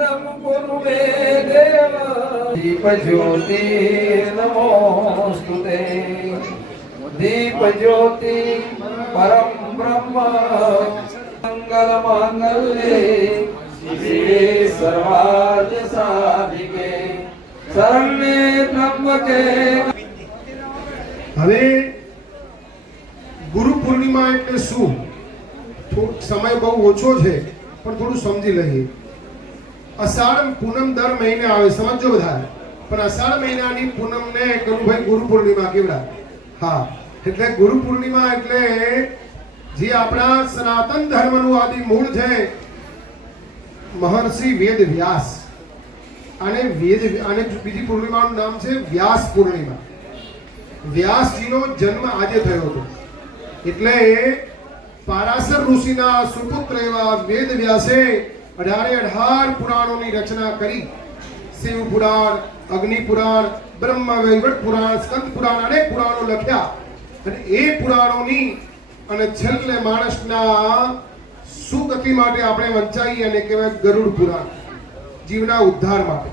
पूजनम कुरु मे देव दीप ज्योति नमोस्तुते दीप ज्योति परम ब्रह्म मंगल मांगल्ये शिवे सर्वार्थ साधिके शरण्ये त्र्यंबके। હવે ગુરુ પૂર્ણિમા એટલે શું? સમય બહુ ઓછો છે પણ થોડું સમજી લઈએ. અષાઢ પૂનમ દર મહિને આવે, સમજો બધા. પણ અષાઢ મહિનાની પૂનમને કહું ભાઈ ગુરુ પૂર્ણિમા કેવડા. હા, એટલે ગુરુ પૂર્ણિમા એટલે જે આપણા સનાતન ધર્મનું આદિ મૂળ છે મહર્ષિ વેદ વ્યાસ. અને બીજી પૂર્ણિમાનું નામ છે વ્યાસ પૂર્ણિમા. વ્યાસજીનો જન્મ આજે થયો હતો. એટલે પારાશર ઋષિના સુપુત્ર એવા વેદ વ્યાસે 18 પુરાણોની રચના કરી. શિવ પુરાણ, અગ્નિ પુરાણ, બ્રહ્મ વૈવર્ત પુરાણ, સ્કંદ પુરાણ, અનેક પુરાણો લખ્યા. અને એ પુરાણોની અને છેલ્લે માણસના સુગતિ માટે આપણે વંચાઈ અને કહેવાય ગરુડ પુરાણ, જીવના ઉદ્ધાર માટે.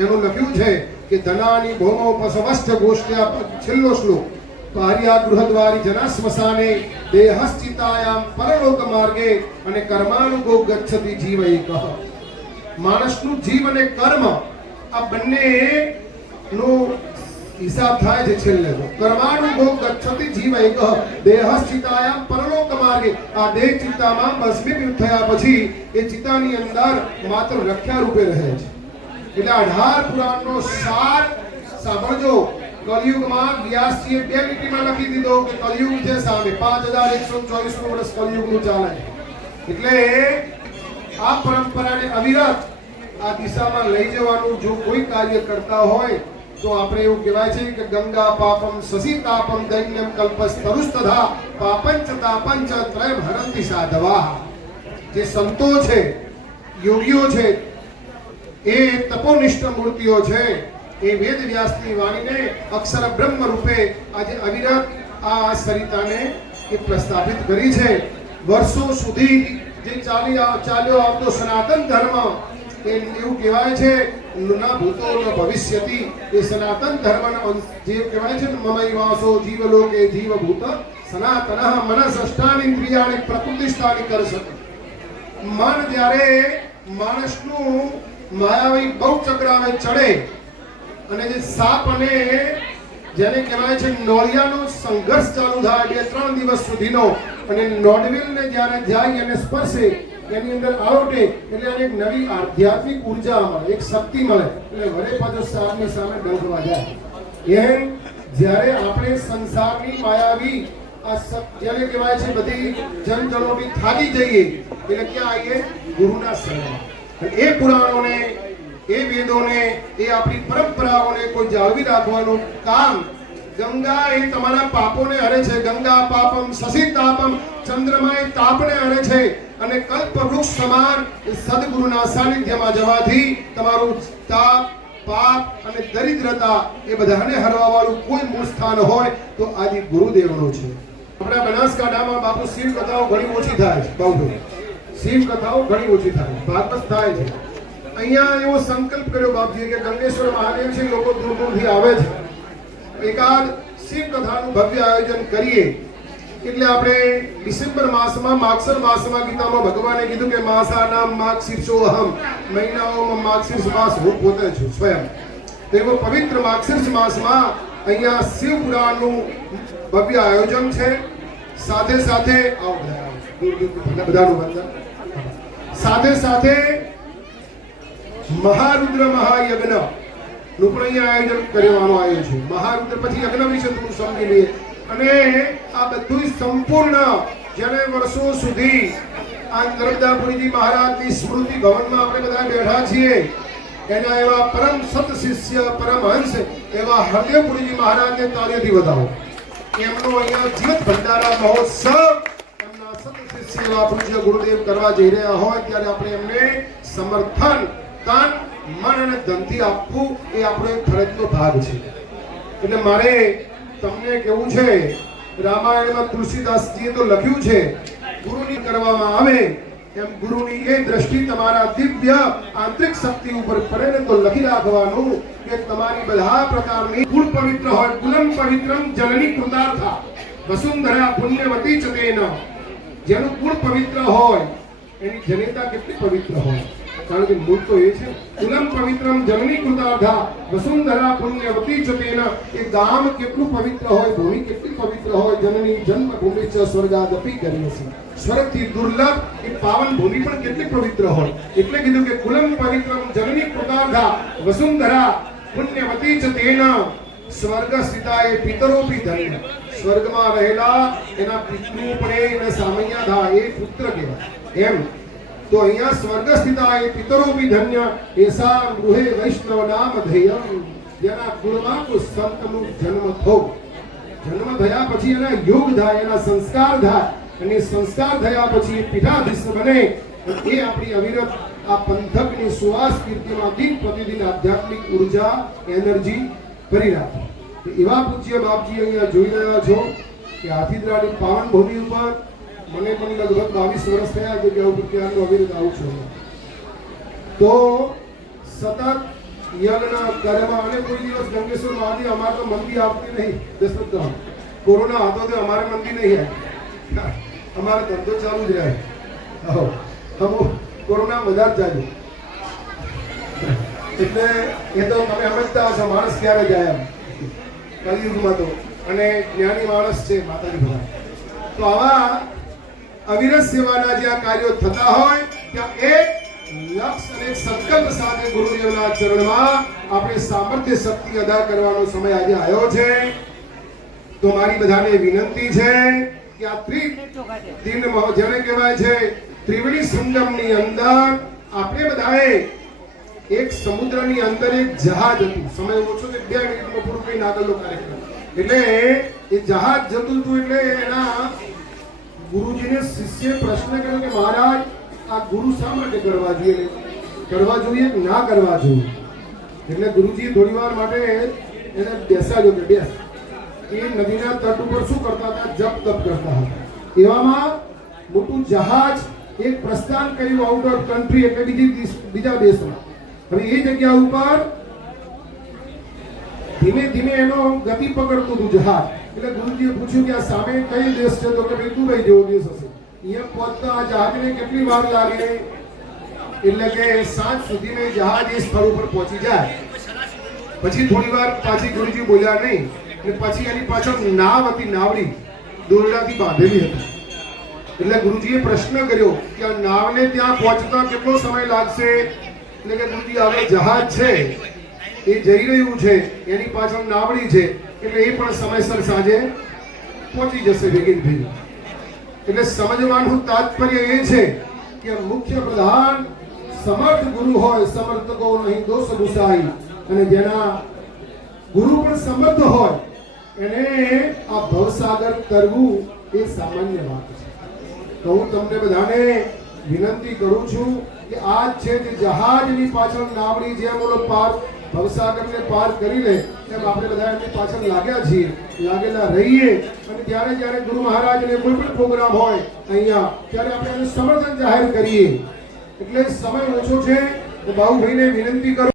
એનું લખ્યું છે કે ધનાની ભૌમો પસવસ્થ ગોષ્ઠ્યા, છેલ્લો શ્લોક. પાર્યા ગૃહદ્વારી જના સ્મશાને દેહશ્ચિતાયામ પરલોક માર્ગે અને કર્માનુગો ગચ્છતિ જીવ એકઃ. માણસનું જીવ અને કર્મ આ બંને નો હિસાબ થાય છે છેલ્લે. કર્માનુગો ગચ્છતિ જીવ એકઃ દેહશ્ચિતાયામ પરલોક માર્ગે. આ દેહ ચિત્તામાં ભસ્મીભૂત થયા પછી એ ચિત્તાની અંદર માત્ર રખ્યા રૂપે રહે છે. એટલે 18 પુરાણનો સાર સાંભળજો. કલયુગમાં વ્યાસજીએ 2 લીટીમાં લખી દીધો કે કલયુગ છે સામે, 5124 વર્ષ કલયુગનું ચાલે. એટલે આ પરંપરાને અવિરત આ દિશામાં લઈ જવાનું જો કોઈ કાર્ય કરતા હોય તો આપણે એવું કહેવાય છે કે ગંગા પાપમ શશી તાપમ દૈન્યમ કલ્પસ્તરુસ્તધા પાપંચ તાપંચ ત્રયમ હરંતિ સાધવા. જે સંતો છે, યોગીઓ છે, એ તપોનિષ્ઠ મૂર્તિઓ છે, એ વેદ વ્યાસની વાણીને અક્ષર બ્રહ્મ રૂપે આજે અવિરત આ સરિતાને એ પ્રસ્થાપિત કરી છે. વર્ષો સુધી જે ચાલ્યો આવતો સનાતન ધર્મ, એ એવું કહેવાય છે ન ભૂતો ન ભવિષ્યતિ. એ સનાતન ધર્મનો જે કહેવાય છે ને મમૈવાસો જીવલોકે જીવભૂત સનાતનઃ મનસષ્ટાનિન્દ્રિયાણિ પ્રકૃતિસ્થાનિ કરસતિ. મન જ્યારે માણસનું માયાવી બહુ ચક્રાવે ચડે અને જે સાપ અને જેને કહેવાય છે નોળિયાનો સંઘર્ષ ચાલુ થાય 2-3 દિવસ સુધીનો, અને નોડવિલને જ્યારે જાય અને સ્પર્શે એની અંદર આવટે એટલે એક નવી આધ્યાત્મિક ઉર્જા મળે, એક શક્તિ મળે. એટલે વરે પાછો સાપની સામે ડંખવા જાય. એમ જ્યારે આપણે સંસારની માયાવી આ જેને કહેવાય છે બધી જનજનોથી થાકી જઈએ એટલે ક્યાં આવીએ? ગુરુના શરણમાં. એ પુરાણોને, એ વેદોને, એ આપણી પરંપરાઓને કોઈ જાળવી રાખવાનું કામ. ગંગા એ તમારા પાપોને હરે છે. ગંગા પાપમ શશી તાપમ, ચંદ્રમા એ તાપને હરે છે. અને કલ્પ વૃક્ષ સમાન સદગુરુના સાનિધ્યમાં જવાથી તમારું તાપ, પાપ અને દરિદ્રતા એ બધાને હરવા વાળું કોઈ મૂળ સ્થાન હોય તો આદિ ગુરુદેવનું છે. આપણા બનાસકાંઠામાં બાપુ શિવ કથાઓ ઘણી ઓછી થાય છે. બહુ શિવ કથાઓ ઘણી ઓછી થાય, ભાગવત થાય છે. અહીંયા એવો સંકલ્પ કર્યો બાપજીએ કે ગંગેશ્વર મહાદેવ છે, લોકો દૂર દૂરથી આવે છે, એકાદ શિવ કથાનું ભવ્ય આયોજન કરીએ. એટલે આપણે ડિસેમ્બર માસમાં, માગસર માસમાં ગીતામાં ભગવાને કીધું કે માસાનામ માગશીર્ષોહમ, મહિનાઓમાં માગશીર્ષ માસ હું પોતે છું સ્વયં. તો એવો પવિત્ર માગશીર્ષ માસમાં અહીંયા શિવ પુરાણનું ભવ્ય આયોજન છે. સાથે સાથે બધાનું વંદન. સાથે સાથે મહારુદ્ર મહાયજ્ઞ નું પણ અહીંયા આયોજન કરવામાં આવ્યું છે. મહારુદ્ર પછી યજ્ઞ વિશે થોડું સમજી લઈએ. અને આ બધું સંપૂર્ણ જેને વર્ષો સુધી આ નર્મદાપુરીજી મહારાજની સ્મૃતિ ભવનમાં આપણે બધા બેઠા છીએ, એના એવા પરમ સત શિષ્ય પરમહંસ એવા હરદેવપુરીજી મહારાજને તાળીઓથી વધાવો. એમનો અહીંયા જીવત ભંડારા મહોત્સવ એમના સત શિષ્ય એવા પૂજ્ય ગુરુદેવ કરવા જઈ રહ્યા હોય ત્યારે આપણે એમને સમર્થન તન, મન અને ધનથી આપવું એ આપણો એક ફરજનો ભાગ છે. એટલે મારે તમને કેવું છે, રામાયણમાં તુલસીદાસજીએ તો લખ્યું છે ગુરુની કરવામાં આવે એમ ગુરુની એ દ્રષ્ટિ તમારા દિવ્ય આંતરિક શક્તિ ઉપર પડે ને તો લખી રાખવાનું કે તમારી બધા પ્રકારની કુલ પવિત્ર હોય. કુલમ પવિત્રમ જનની કૃતાર્થા વસુંધરા પુણ્યવતી ચ તેન. જેનું કુળ પવિત્ર હોય એની જનેતા કેટલી પવિત્ર હોય, કારણ કે મૂળ તો એ છે. કુલમ પવિત્રમ જનની કૃતાર્થા વસુંધરા પુણ્યવતી ચ તેન. એ ગામ કેટલું પવિત્ર હોય, ભૂમિ કેટલી પવિત્ર હોય. જનની જન્મભૂમિ ચ સ્વર્ગાદપી ગરીયસી. સ્વર્ગથી દુર્લભ એ પાવન ભૂમિ પણ કેટલી પવિત્ર હોય. એટલે કીધું કે કુલમ પવિત્રમ જનની કૃતાર્થા વસુંધરા પુણ્યવતી ચ તેન. સ્વર્ગ સ્થિતાય પિતરોપી ધન્ય. સ્વર્ગમાં રહેલા એના પિતૃ પણ એને સામૈયા થા, એ પુત્ર કહેવાય. એમ તો અહીંયા સ્વર્ગ સ્થિતાય પિતરોપી ધન્ય. એસા ગૃહે વૈષ્ણવ નામ ધેયમ. જેના કુળમાં કોઈ સંતનું જન્મ થયો, જન્મ થયા પછી એના યોગ થાય, એના સંસ્કાર થાય, અને સંસ્કાર થયા પછી પીઠાધીશ બને. એ આપણી અવિરત આ પંથકની સુવાસ કીર્તિમાં દિન પ્રતિદિન આધ્યાત્મિક ઉર્જા, એનર્જી ભરી રાખે. એવા પૂજ્ય બાપજી અહીંયા જોઈ રહ્યા છો કે હાથીદરાની પાવન ભૂમિ ઉપર મને પણ લગભગ 22 વર્ષ થયા જગ્યા ઉપર ત્યારનો અવિરત આવું છું. તો સતત યજ્ઞ કર્મ અને કોઈ દિવસ ગંગેશ્વર મહાદેવ અમારે તો મંદિર આવતી નહીં. દશરથ કોરોના હતો તો અમારે મંદિર નહીં આવે, અમારે ધંધો ચાલુ જ રહે. હમ કોરોના વધારે ચાલુ એટલે એ તો તમે સમજતા હશો માણસ ક્યારે જાય એમ કલયુગમાં તો. અને જ્ઞાની માણસ છે માતાજી ભગવાન. તો આવા અવિરત સેવાના જે આ કાર્યો થતા હોય ત્યાં એક લક્ષ્ય અને સંકલ્પ સાથે ગુરુદેવના ચરણમાં આપણે સામર્થ્ય શક્તિ અદા કરવાનો સમય આજે આવ્યો છે. તો મારી બધાને વિનંતી છે કે આ ત્રિદિન જેને કહેવાય છે ત્રિવેણી સંગમની અંદર આપણે બધાએ એક સમુદ્રની અંદર એક જહાજ હતું. સમય ઓછો છે, 2 મિનિટમાં પૂરું કરીને આગળનો કાર્યક્રમ. એટલે એ જહાજ જતું હતું એટલે એના ગુરુજીને શિષ્ય પ્રશ્ન કર્યો કે મહારાજ આ ગુરુ શા માટે કરવા જોઈએ, કરવા જોઈએ કે ના કરવા જોઈએ? એટલે ગુરુજી થોડી વાર માટે એને બેસાડ્યો કે બેસ. એ નદીના તટ ઉપર શું કરતા હતા? જપ તપ કરતા હતા. એવામાં મોટું જહાજ એક પ્રસ્થાન કર્યું આઉટ ઓફ કન્ટ્રી, એટલે બીજા દેશમાં. હવે એ જગ્યા ઉપર ધીમે ધીમે એનો ગતિ પકડતું હતું જહાજ. એટલે ગુરુજીએ પૂછ્યું કે આ સામે કઈ દેશ છે? તો કે ભાઈ દુબઈ જેવો દેશ હશે. અહીંયા પહોંચતા આ જહાજને કેટલી વાર લાગે? એટલે કે સાંજ સુધીમાં જહાજ એ સ્થળ ઉપર પહોંચી જાય. પછી થોડી વાર પાછી ગુરુજી બોલ્યા નહીં. અને પછી એની પાછળ નાવ હતી, નાવડી દોરડાથી બાંધેલી હતી. એટલે ગુરુજીએ પ્રશ્ન કર્યો કે આ નાવને ત્યાં પહોંચતા કેટલો સમય લાગશે? એટલે કે ગુરુજી હવે જહાજ છે એ જઈ રહ્યું છે, એની પાછળ નાવડી છે, એટલે એ પણ સમયસર સાંજે પહોંચી જશે ભેગી થઈ. એટલે સમજવાનું તાત્પર્ય એ છે કે મુખ્ય પ્રધાન સમર્થ ગુરુ હોય, સમર્થકો નહીં દોષ ગુસાઈ. અને જેના ગુરુ પણ સમર્થ હોય એને આ ભવસાગર તરવું એ સામાન્ય વાત છે. તો હું તમને બધાને વિનંતી કરું છું કે આ છે જે જહાજની પાછળ નાવડી જેમ ઓલો પાર ભવસાગરને પાર કરી લે એમ આપણે બધા એમની પાછળ લાગ્યા છીએ, લાગેલા રહીએ. અને જ્યારે જ્યારે ગુરુ મહારાજને કોઈ પણ પ્રોગ્રામ હોય અહીંયા ત્યારે આપણે એનું સમર્થન જાહેર કરીએ. એટલે સમય ઓછો છે તો બાહુભાઈને વિનંતી કરું